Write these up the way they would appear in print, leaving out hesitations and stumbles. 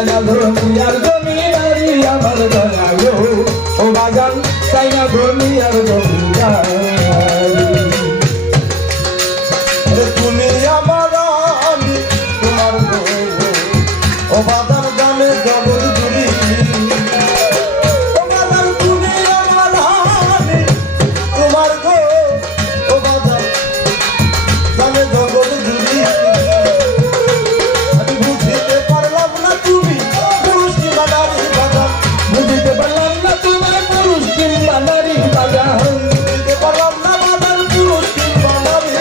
সাইনা দুনিয়ার জমিদারি আমার দয়ালো ও বাজান সাইনা দুনিয়ার জমিদারি তুমি আমার রানী তোমার গো ও বাজার জানে জগৎ জুড়ি ও বাজার তুমি আমার রানী তোমার গো ও বাজার জানে জগৎ জুড়ি আমি বুঝিতে পারলাম না তুমি পুরুষ কিংবা নারী বাজার বুঝিতে পারলাম না তোমার পুরুষ কিংবা নারী বাজান বুঝিতে পারলাম না বাজার পুরুষ কিংবা নারী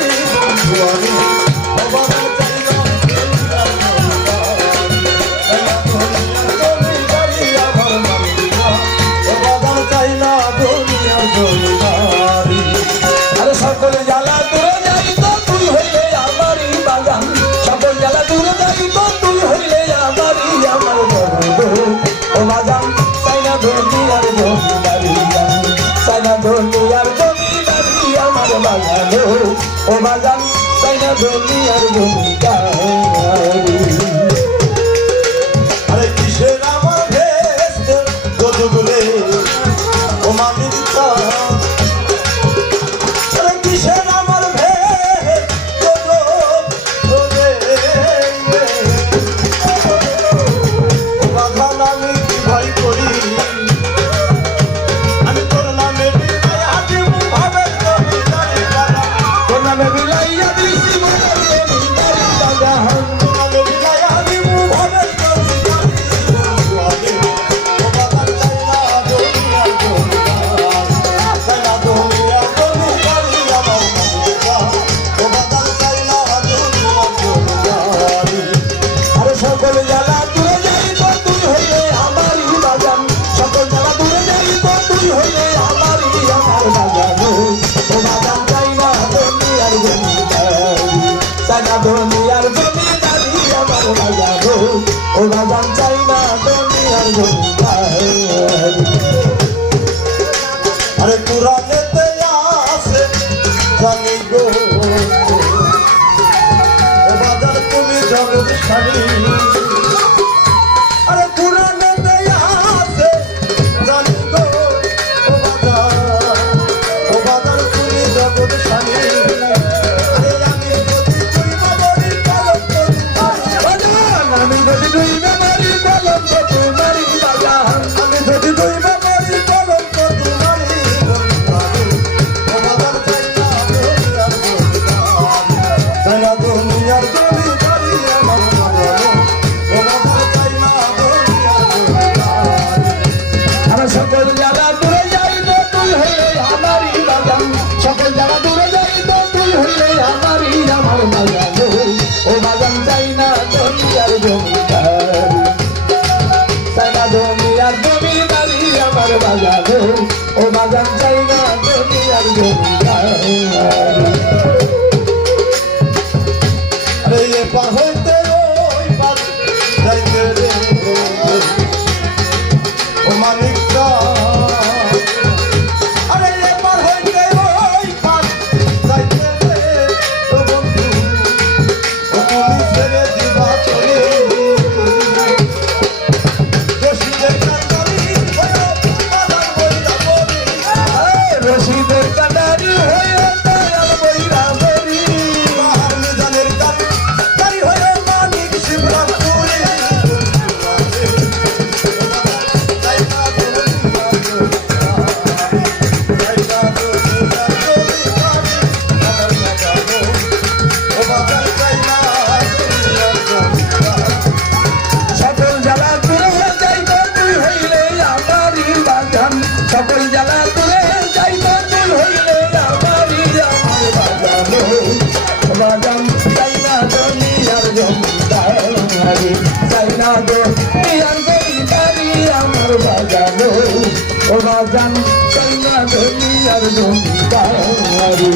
আরে সকল জ্বালা দূরে যাই তো তুই হইলে আমারই বাগান সকল জ্বালা দূরে যাই তো তুই হইলে আমারই আমার ও বাগান সাইনা দুনিয়ার জমিদারি সাইনা দুনিয়ার জমিদারি আমার বাগান ও বাগান সাইনা দুনিয়ার জমিদারি আরে কিসের আমার ভেস্তে গজগুলে ও মামির আরে কিসের আমার ভেস্তে গজগুলে ও বাগান আমি কি ভয় করি আমি তোর নামে বিদায় আজি ভাবের জমিদারি বাবা তোর নামে বিলাইয়া দিছি মোর জমিদারি বাগান তোর নামে বিদায় আজি ভাবের জমিদারি ও বাগান চাইনা দুনিয়ার জমিদার চাইনা দুনিয়ার জমিদারি আমার মালিকা ও বাগান চাইনা দুনিয়ার জমিদারি আরে সকল জ্বালা দূরে যাই তো তুই হইলে আমারই বাগান সকল জ্বালা দূরে যাই তো তুই হইলে আমারই আমার বাগান ও বাগান চাই না দুনিয়ার জমিদারি চাই না দুনিয়ার জমিদারি আমার বাগান ও বাগান চাই না দুনিয়ার জমিদারি আরে কুরানেতে আছে জানি গো ও বাজার তুমি জগৎ স্বামী আরে কুরানেতে আছে জানি গো ও বাজার তুমি জগৎ স্বামী আরে আমি যদি তুই বাবরি পালন করি বাগান আমি যদি দুই মেমারি কলম তো তোমারই বাগান আমি যদি দুই বাবরি পালন করি ও বাজার চাইনা দুনিয়ার জমিদারি আমার বাগান ও বাজার চাইনা দুনিয়ার জমিদারি আর সকল জ্বালা দূরে যাই তো তুই হইলে আমারই বাগান সকল জ্বালা দূরে যাই তো তুই হইলে আমারই আমার বাগান ও বাগান চাই না দুনিয়ার জমিদারি চাই না দুনিয়ার জমিদারি আমার বাগান ও বাগান চাই না দুনিয়ার জমিদারি আরে এ পার হইতে ওই পার যাইতে রে ও মানিকা আরে এ পার হইতে ওই পার যাইতে রে ও বন্ধু ও তুমি ছেড়ে দিবা চলে রশিদের কান্দারি হয়ে বাজার বইরা বলি রশিদের কাটারি হয়ে দয়াল বইরা বলি বাহার মিজানের কান্দারি হয়ে মানিক শিবরামপুরি সকল জ্বালা দূরে যাই তো তুই হইলে আমারই বাগান সকল জ্বালা দূরে যাই তো তুই হইলে আমারই আমার বাগান বাগান চাই না দুনিয়ার জমিদারি চাই না দুনিয়ার জমিদারি আমার বাগান ও বাগান চাই না দুনিয়ার জমিদারি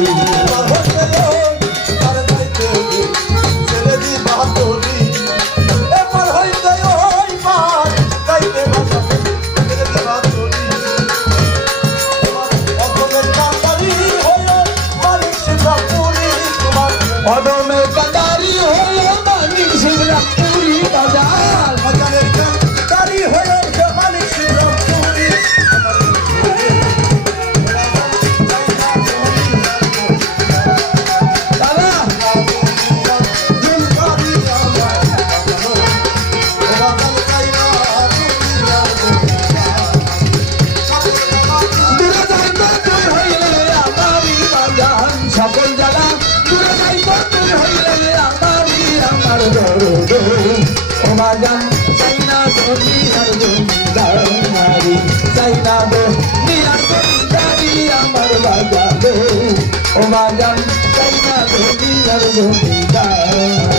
অদমে কান্দারি হলো মানিক শিবরামপুরি বাজার বাজান চাই না দুনিয়ার জমিদারি চাই না দুনিয়ার জমিদারি আমার বাজাবে ও বাজান চাই না দুনিয়ার জমিদারি